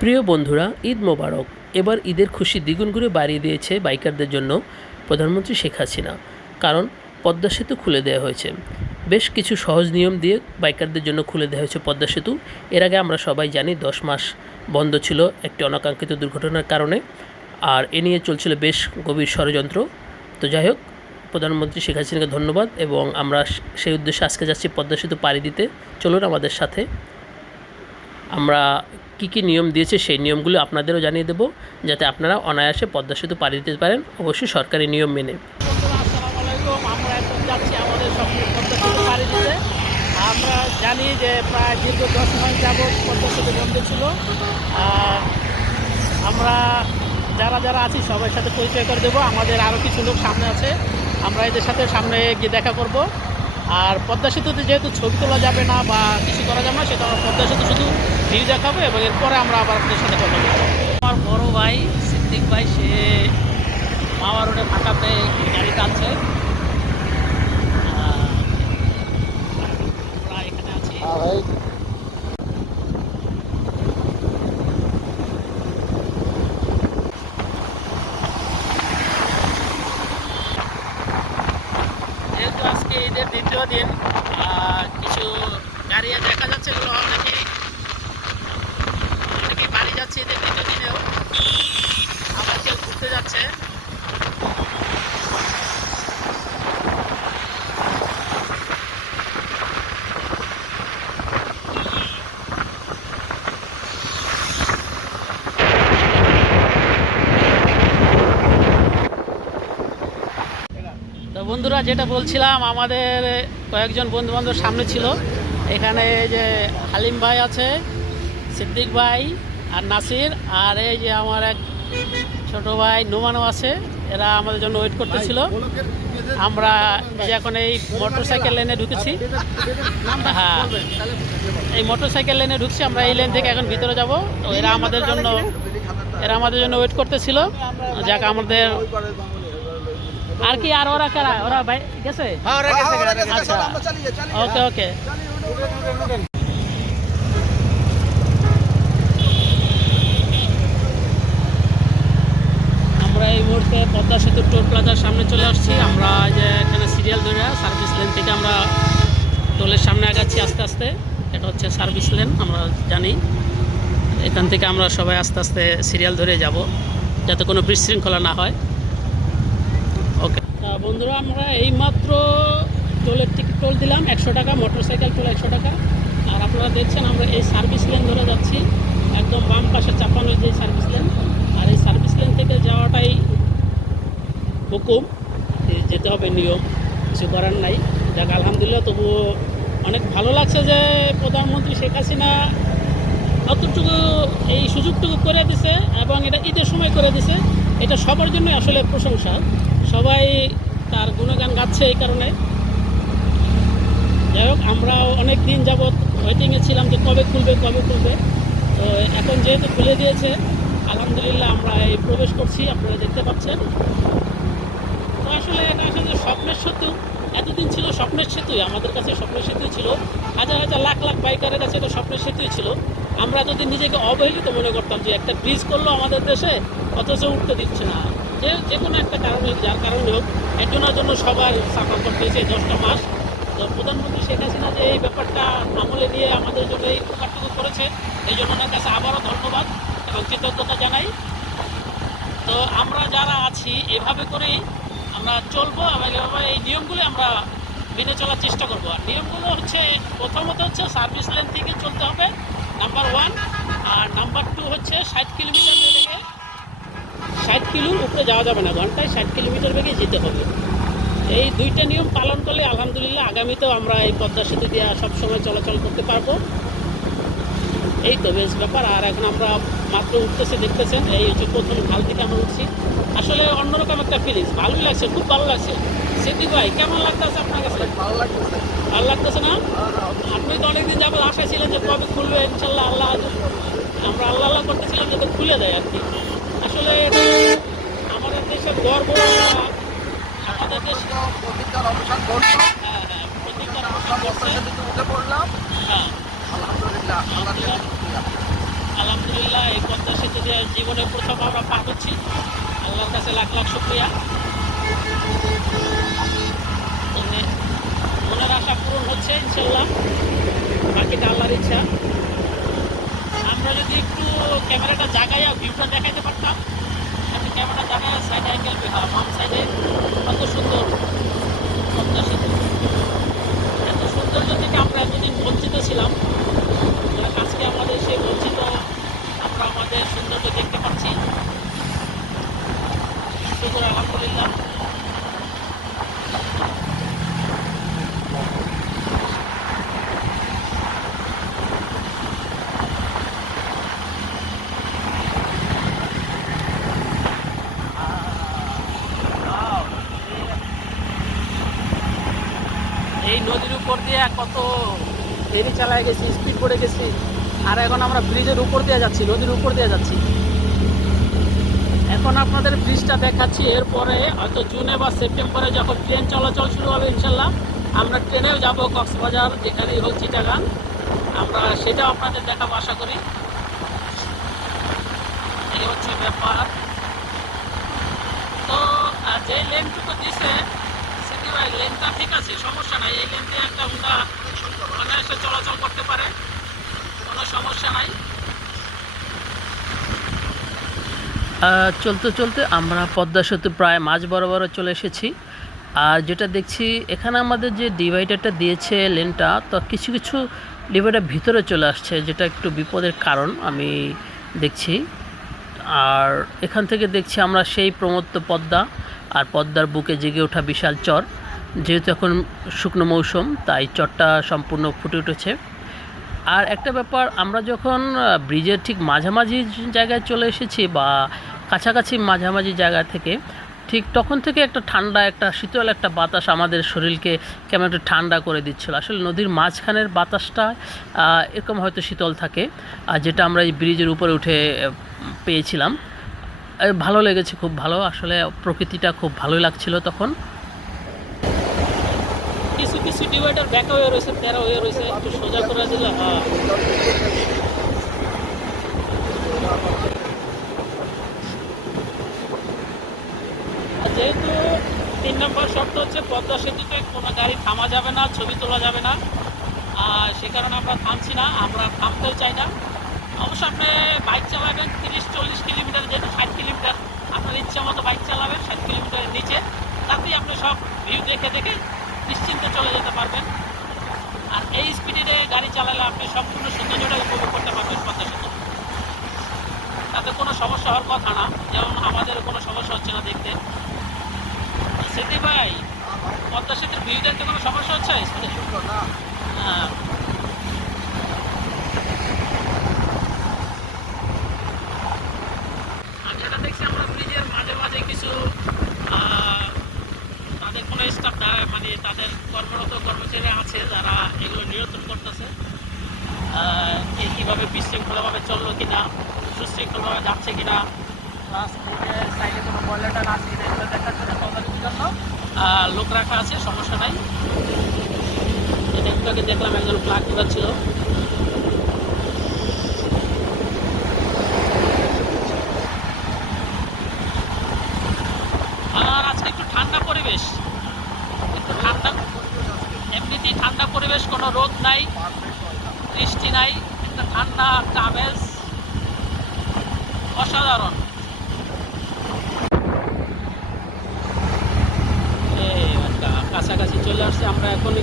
প্রিয় বন্ধুরা, ঈদ মোবারক। এবার ঈদের খুশি দ্বিগুণ করে বাড়িয়ে দিয়েছে বাইকারদের জন্য প্রধানমন্ত্রী শেখ হাসিনা। কারণ পদ্মা সেতু খুলে দেওয়া হয়েছে। বেশ কিছু সহজ নিয়ম দিয়ে বাইকারদের জন্য খুলে দেওয়া হয়েছে পদ্মা সেতু। এর আগে আমরা সবাই জানি 10 মাস বন্ধ ছিল একটি অনাকাঙ্ক্ষিত দুর্ঘটনার কারণে, আর এ নিয়ে চলছিল বেশ গভীর ষড়যন্ত্র। তো যাই হোক, প্রধানমন্ত্রী শেখ হাসিনাকে ধন্যবাদ, এবং আমরা সেই উদ্দেশ্যে আজকে যাচ্ছি পদ্মা সেতু পাড়ি দিতে। চলুন আমাদের সাথে। আমরা কী নিয়ম দিয়েছে সেই নিয়মগুলো আপনাদেরও জানিয়ে দেব, যাতে আপনারা অনায়াসে পদ্মা সেতু পাড়ি দিতে পারেন, অবশ্যই সরকারি নিয়ম মেনে। আসসালামু আলাইকুম। আমরা এখন যাচ্ছি আমাদের স্বপ্নের পদ্মা সেতু পাড়ি দিতে। আমরা জানি যে প্রায় দীর্ঘ 10 মাস যাবৎ পদ্মা সেতু বন্ধ ছিল। আর আমরা যারা যারা আছি সবার সাথে পরিচয় করে দেবো। আমাদের আরও কিছু লোক সামনে আছে, আমরা এদের সাথে সামনে গিয়ে দেখা করব। আর পদ্মা সেতুতে যেহেতু ছবি তোলা যাবে না বা কিছু করা যাবে না, সেটা আমরা পদ্মা সেতু শুধু ভিউ দেখাবো এবং এরপরে আমরা আবার আপনাদের সাথে কথা বলবো। আমার বড় ভাই সিদ্দিক ভাই, সে মাওয়া রোডে ফাঁকাতে গাড়ি টানছে। আমরা এখানে আছি। যেহেতু আজকে ঈদের দ্বিতীয় দিন, কিছু গাড়ি দেখা যাচ্ছে, এগুলো অনেকেই বাড়ি যাচ্ছে ঈদের দ্বিতীয় দিনেও, আবার কেউ ঘুরতে যাচ্ছে। তো বন্ধুরা, যেটা বলছিলাম, আমাদের কয়েকজন বন্ধু বান্ধব সামনে ছিল। এখানে যে হালিম ভাই আছে, সিদ্দিক ভাই আর নাসির, আর এই যে আমার এক ছোট ভাই নোমানও আছে। এরা আমাদের জন্য ওয়েট করতেছিল। আমরা এখন এই মোটর সাইকেল লেনে ঢুকেছি। হ্যাঁ, এই মোটর সাইকেল লেনে ঢুকছি আমরা। এই লেন থেকে এখন ভিতরে যাব। তো এরা আমাদের জন্য ওয়েট করতেছিল। যাক, আমাদের আর কি, আর ওরা কারা, ওরা ভাই গেছে? আচ্ছা, ওকে ওকে। আমরা এই মুহূর্তে পদ্মা সেতু টোল প্লাজার সামনে চলে আসছি। আমরা যে এখানে সিরিয়াল ধরে সার্ভিস লেন থেকে আমরা টোলের সামনে আগাচ্ছি আস্তে আস্তে। এটা হচ্ছে সার্ভিস লেন, আমরা জানি। এখান থেকে আমরা সবাই আস্তে আস্তে সিরিয়াল ধরে যাব, যাতে কোনো বিশৃঙ্খলা না হয়। ওকে বন্ধুরা, আমরা এইমাত্র টোলের টিকিট টোল দিলাম 100 টাকা, মোটরসাইকেল টোল 100 টাকা। আর আপনারা দেখছেন আমরা এই সার্ভিস লেন ধরে যাচ্ছি, একদম বাম পাশে চাপানো যে সার্ভিস লেন। আর এই সার্ভিস লেন থেকে যাওয়াটাই হুকুম, যেতে হবে, নিয়ম, কিছু করার নাই। যাক, আলহামদুলিল্লাহ। তবুও অনেক ভালো লাগছে যে প্রধানমন্ত্রী শেখ হাসিনা অতটুকু এই সুযোগটুকু করে দিছে, এবং এটা ঈদের সময় করে দিছে। এটা সবার জন্যই আসলে প্রশংসা। সবাই তার গুণগান গাচ্ছে এই কারণে। যাই হোক, আমরাও অনেক দিন যাবৎ ওয়েটিংয়ে ছিলাম যে কবে খুলবে। তো এখন যেহেতু খুলে দিয়েছে, আলহামদুলিল্লাহ আমরা এই প্রবেশ করছি, আপনারা দেখতে পাচ্ছেন। তো আসলে এটা আসলে স্বপ্নের সেতু, এতদিন ছিল স্বপ্নের সেতুই, আমাদের কাছে স্বপ্নের সেতুই ছিল। হাজার হাজার লাখ লাখ বাইকারের কাছে এটা স্বপ্নের সেতুই ছিল। আমরা যদি নিজেকে অবহেলিত মনে করতাম যে একটা ব্রিজ করলো আমাদের দেশে, অথচ উঠতে দিচ্ছে না, যে কোনো একটা কারণে, যার কারণে হোক, একজনের জন্য সবার সাফার করতে হয়েছে 10টা মাস। তো প্রধানমন্ত্রী শেখ হাসিনা যে এই ব্যাপারটা আমলে নিয়ে আমাদের জন্য এই উপকারটুকু করেছে, এই জন্য ওনার কাছে আবারও ধন্যবাদ এবং কৃতজ্ঞতা জানাই। তো আমরা যারা আছি এভাবে করেই আমরা চলবো, এবং এভাবে এই নিয়মগুলো আমরা মেনে চলার চেষ্টা করবো। আর নিয়মগুলো হচ্ছে, প্রথমত হচ্ছে সার্ভিস লেন থেকে চলতে হবে, নাম্বার 1। আর নাম্বার 2 হচ্ছে 60 কিলোমিটার বেগে, 60 কিলোর উপরে যাওয়া যাবে না, ঘন্টায় 60 কিলোমিটার বেগে যেতে হবে। এই দুইটা নিয়ম পালন করলে আলহামদুলিল্লাহ আগামীতেও আমরা এই পদ্মা সেতু দিয়ে সবসময় চলাচল করতে পারবো। এই তো বেশ ব্যাপার। আর এখন আমরা মাত্র উঠতেছি, দেখতেছেন, এই হচ্ছে প্রথম ঢাল থেকে আমরা উঠছি। আসলে অন্যরকম একটা ফিলিংস, ভালোই লাগছে, খুব ভালো লাগছে। সিদ্দিক ভাই, কেমন লাগতেছে আপনার কাছে? ভালো লাগতেছে না? আপনি তো অনেকদিন যাবো আশায় ছিলেন যে কবে খুলবে, ইনশাল্লাহ। আমরা আল্লাহ করতেছিলাম যাতে খুলে দেয় আর কি। আসলে এটা আমাদের দেশের গর্ব, আমাদের দেশ। হ্যাঁ, প্রতিজ্ঞার অবসান করছে। হ্যাঁ, আলহামদুলিল্লাহ এই পদ্মা সেতু দিয়ে জীবনে প্রথম আমরা পার হচ্ছি। আল্লাহর কাছে লাখ লাখ শুকরিয়া। মানে মনের আশা পূরণ হচ্ছে ইনশাল্লাহ, বাকিটা আল্লাহর ইচ্ছা। আমরা যদি একটু ক্যামেরাটা জাগাইয়া ভিউটা দেখাইতে পারতাম, আমি ক্যামেরাটা জাগাইয়া সাইড অ্যাঙ্গেল বাম সাইডে কত সুন্দর পদ্মা সেতু। এত সৌন্দর্য থেকে আমরা এতদিন বঞ্চিত ছিলাম, আজকে আমাদের সেই বঞ্চিত আমরা আমাদের সৌন্দর্য দেখতে পাচ্ছি। শুকর আলহামদুলিল্লাহ। এই নদীর উপর দিয়ে কত ফেরি চালায় গেছি, স্পিড করে গেছি, আর এখন আমরা ব্রিজের উপর দিয়ে যাচ্ছি, নদীর উপর দিয়ে যাচ্ছি। এখন আপনাদের ব্রিজটা দেখাচ্ছি, এরপরে হয়তো জুনে বা সেপ্টেম্বরে যখন ট্রেন চলাচল শুরু হবে ইনশাল্লাহ আমরা ট্রেনেও যাব কক্সবাজার, যেখানেই হোক চিটাগাং, আমরা সেটাও আপনাদের দেখাবো আশা করি। এই হচ্ছে ব্যাপার। তো যে লেনটুকু দিছে সেটি ভাই লেনটা ঠিক আছে, সমস্যা নাই। এই লেন দিয়ে একটা হুন্ডা অনায়াসে চলাচল করতে পারে, কোনো সমস্যা নাই। চলতে চলতে আমরা পদ্মা সেতু প্রায় মাঝ বরাবর চলে এসেছি। আর যেটা দেখছি এখানে আমাদের যে ডিভাইডারটা দিয়েছে লেনটা, তো কিছু কিছু ডিভাইডার ভিতরে চলে আসছে, যেটা একটু বিপদের কারণ আমি দেখছি। আর এখান থেকে দেখছি আমরা সেই প্রমত্ত পদ্মা, আর পদ্মার বুকে জেগে ওঠা বিশাল চর। যেহেতু এখন শুকনো মৌসুম, তাই চরটা সম্পূর্ণ ফুটে উঠেছে। আর একটা ব্যাপার, আমরা যখন ব্রিজের ঠিক মাঝামাঝি জায়গায় চলে এসেছি বা কাছাকাছি মাঝামাঝি জায়গা থেকে, ঠিক তখন থেকে একটা ঠান্ডা, একটা শীতল একটা বাতাস আমাদের শরীরকে কেমন একটা ঠান্ডা করে দিচ্ছিল। আসলে নদীর মাঝখানের বাতাসটা এরকম হয়তো শীতল থাকে, আর যেটা আমরা এই ব্রিজের উপরে উঠে পেয়েছিলাম। ভালো লেগেছে, খুব ভালো। আসলে প্রকৃতিটা খুব ভালোই লাগছিল তখন। কিছু কিছু ডিভাইডার ব্যাকা হয়ে রয়েছে, তেরা হয়ে রয়েছে, একটু সোজা করে দিলে যেহেতু 3 নম্বর শর্ত হচ্ছে পদ্মা সেতুতে কোনো গাড়ি থামা যাবে না, ছবি তোলা যাবে না, আর সে কারণে আমরা থামছি না, আমরা থামতেও চাই না। অবশ্য আপনি বাইক চালাবেন 30-40 কিলোমিটার, যেহেতু 60 কিলোমিটার আপনার ইচ্ছা মতো বাইক চালাবেন 60 কিলোমিটারের নিচে, তাতেই আপনি সব ভিউ দেখে দেখে নিশ্চিন্তে চলে যেতে পারবেন। আর এই স্পিডে গাড়ি চালালে আপনি সম্পূর্ণ সৌন্দর্যটা উপভোগ করতে পারবেন পদ্মা সেতু। তাতে কোনো সমস্যা হওয়ার কথা না, যেমন আমাদের কোনো সমস্যা হচ্ছে না দেখতে। সেটি ভাই, পদ্মা সেতুর ভিউ দেখতে কোনো সমস্যা হচ্ছে? হ্যাঁ, আর যেটা দেখছি আমরা ব্রিজের মাঝে মাঝে কিছু তাদের কোনো স্টাফ, মানে তাদের কর্মরত কর্মচারী আছে যারা এগুলো নিয়ন্ত্রণ করতেছে, কীভাবে বিশৃঙ্খলাভাবে চললো কিনা, সুশৃঙ্খলভাবে যাচ্ছে কিনা, সাইডে কোনো ময়লাটা না আছে কিনা, এগুলো দেখার জন্য তদারকির জন্য লোক রাখা আছে, সমস্যা নাই। এটা একটু আগে দেখলাম একজন প্লাগ দিবার ছিল। আর আজকে একটু ঠান্ডা পরিবেশ, একটু ঠান্ডা, এমনিতেই ঠান্ডা পরিবেশ, কোনো রোদ নাই, বৃষ্টি নাই, একটা ঠান্ডা একটা আমেজ, অসাধারণ। কাছাকাছি চলে আসছে, আমরা এখন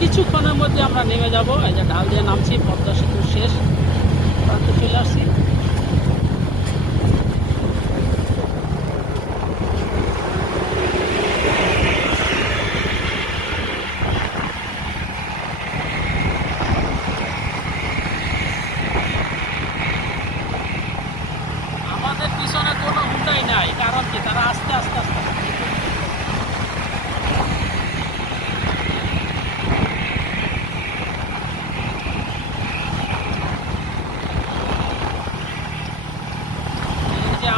কিছুক্ষণের মধ্যে আমরা নেমে যাব। এই যে ঢাল দিয়ে নামছি, পদ্মা সেতুর শেষ প্রান্তে চলে আসছি। আমাদের পিছনে কোনো হুন্ডাই নাই, কারণ কি তারা আস্তে আস্তে আস্তে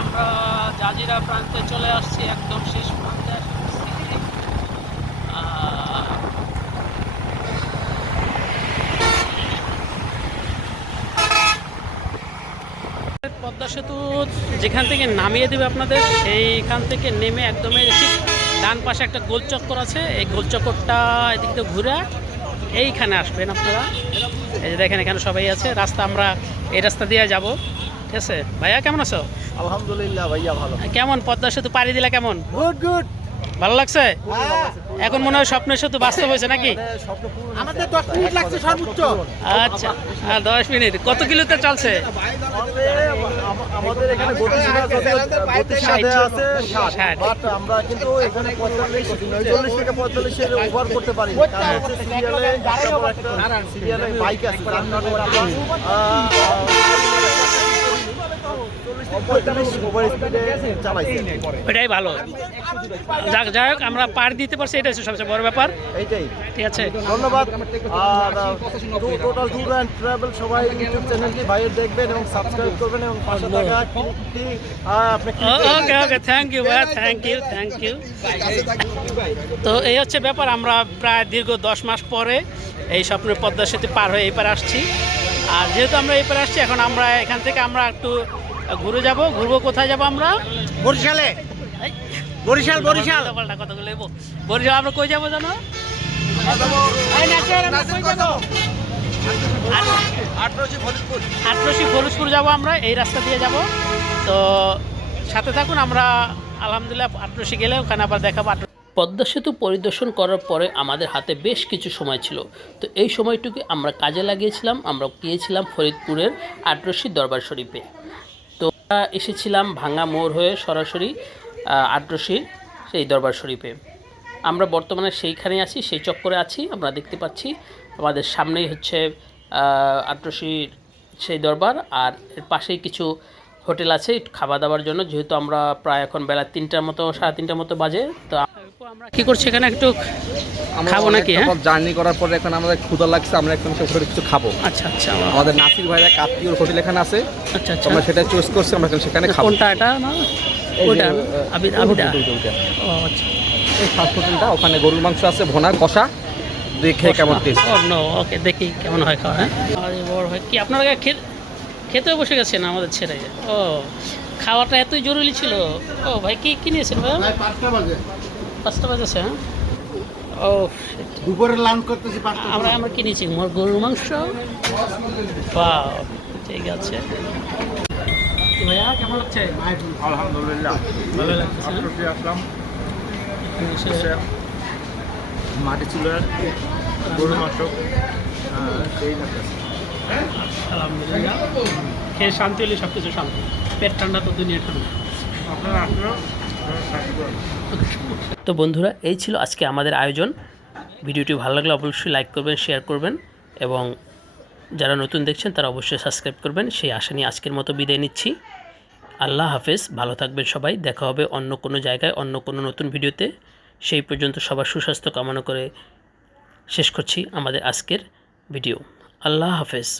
আমরা জাজিরা প্রান্তে চলে আসছি, একদম শেষ প্রান্তে আসছি। পদ্মা সেতু যেখান থেকে নামিয়ে দেবে আপনাদের, সেইখান থেকে নেমে একদমই ঠিক ডান পাশে একটা গোল চক্কর আছে। এই গোল চক্করটা এদিক দিয়ে ঘুরে এইখানে আসবেন আপনারা। এই যে দেখেন এখানে সবাই আছে। রাস্তা আমরা এই রাস্তা দিয়ে যাব, ঠিক আছে। ভাইয়া কেমন আছো? আলহামদুলিল্লাহ ভাইয়া ভালো। কেমন পদ্মা সেতু পাড়ি দিলা কেমন? Good good. ভালো লাগছে? এখন মনে হয় স্বপ্নের সেতু বাস্তব হয়েছে নাকি? আমাদের 10 মিনিট লাগছে সর্বোচ্চ। আচ্ছা, 10 মিনিট। কত কিলোতে চলছে? আমাদের এখানে গতিসীমা দেয়া আছে 60, বাট আমরা কিন্তু এখানে 45 40 থেকে 45 এর ওভার করতে পারি। কারণ হচ্ছে সিরিয়ালে বাইক আছে, যার কারণে আমরা 45 ওভার স্পিডে চালাইছি। এটাই ভালো। যাই হোক, আমরা পার দিতে পারছি, এটাই হচ্ছে সবচেয়ে বড় ব্যাপার। এইটাই ঠিক আছে, ধন্যবাদ। আর টোটাল ট্যুর অ্যান্ড ট্রাভেল সবাই ইউটিউব চ্যানেলটি ভাইয়ের দেখবেন এবং সাবস্ক্রাইব করবেন এবং পাশে থাকা ক্লিকটি আপনি ওকে ওকে, থ্যাংক ইউ ভাই, থ্যাংক ইউ থ্যাংক ইউ। তো এই হচ্ছে ব্যাপার। আমরা প্রায় দীর্ঘ 10 মাস পরে এই স্বপ্নের পদ্মা সেতু পার হয়ে এপারে আসছি। আর যেহেতু আমরা এপারে আসছি, এখন আমরা এখান থেকে আমরা একটু ঘুরে যাব। ঘুরবো কোথায় যাব আমরা? বরিশালে। বরিশাল বরিশাল কথাগুলো বরিশাল আমরা কই যাবো জানো? আটরশি ফরিদপুর যাবো আমরা, এই রাস্তা দিয়ে যাব। তো সাথে থাকুন। আমরা আলহামদুলিল্লাহ আটরশি গেলে ওখানে আবার দেখাবো। পদ্মা সেতু পরিদর্শন করার পরে আমাদের হাতে বেশ কিছু সময় ছিল। তো এই সময়টুকু আমরা কাজে লাগিয়েছিলাম। আমরা গিয়েছিলাম ফরিদপুরের আটরশি দরবার শরীফে। তো এসেছিলাম ভাঙা মোড় হয়ে সরাসরি আটরশির সেই দরবার শরীফে। আমরা বর্তমানে সেইখানে আছি, সেই চক্করে আছি। আমরা দেখতে পাচ্ছি আমাদের সামনেই হচ্ছে আটরশির সেই দরবার, আর এর পাশেই কিছু হোটেল আছে খাওয়া দাওয়ার জন্য। যেহেতু আমরা প্রায় এখন বেলা 3টার মতো, 3:30 মতো বাজে। তো আমরা কী করছি এখানে, একটু খাবো নাকি? হ্যাঁ, জার্নি করার পরে এখন আমাদের ক্ষুধা লাগছে, আমরা এখন হোটেলে কিছু খাবো। আচ্ছা আচ্ছা, আমাদের নাসির ভাইরা কাপ্তির হোটেল এখানে আছে। আচ্ছা আচ্ছা, আমরা সেটা চুজ করছি, আমরা সেখানে খাবো। কোনটা এটা? না ওইটা আবিদা। ও আচ্ছা, এই ফাস্ট হোটেলটা, ওখানে গরুর মাংস আছে ভোনা কষা, দেখে কেমন টেস্ট। ওকে, দেখি কেমন হয় খাওয়া। হ্যাঁ, আরে বড় ভাই, কি আপনারা খেতে বসে গেছেন আমাদের ছেড়ে? ও, খাওয়াটা এতই জরুরি ছিল। ও ভাই, কি কিনেছেন ভাই? 5টা বাজেছে। হ্যাঁ, ও দুপুরে লাঞ্চ করতেছি। আমরা কিনেছি গরুর মাংস। বাহ, ঠিক আছে ভাইয়া, কেমন লাগছে? আলহামদুলিল্লাহ ভালো লাগছে। আসলাম, মাটি ছিল গরুর মাংস, সেই লাগতেছে। আলহামদুলিল্লাহ, খেয়ে শান্তি হলে সব কিছু শান্তি। পেট ঠান্ডা তো দুনিয়া ঠান্ডা। তো বন্ধুরা, এই ছিল আজকে আমাদের আয়োজন। ভিডিওটি ভালো লাগলে অবশ্যই লাইক করবেন, শেয়ার করবেন এবং যারা নতুন দেখছেন তারা অবশ্যই সাবস্ক্রাইব করবেন। সেই আশা নিয়ে আজকের মতো বিদায় নিচ্ছি। আল্লাহ হাফেজ, ভালো থাকবেন সবাই। দেখা হবে অন্য কোনো জায়গায়, অন্য কোনো নতুন ভিডিওতে। সেই পর্যন্ত সবার সুস্বাস্থ্য কামনা করে শেষ করছি আমাদের আজকের ভিডিও। আল্লাহ হাফেজ।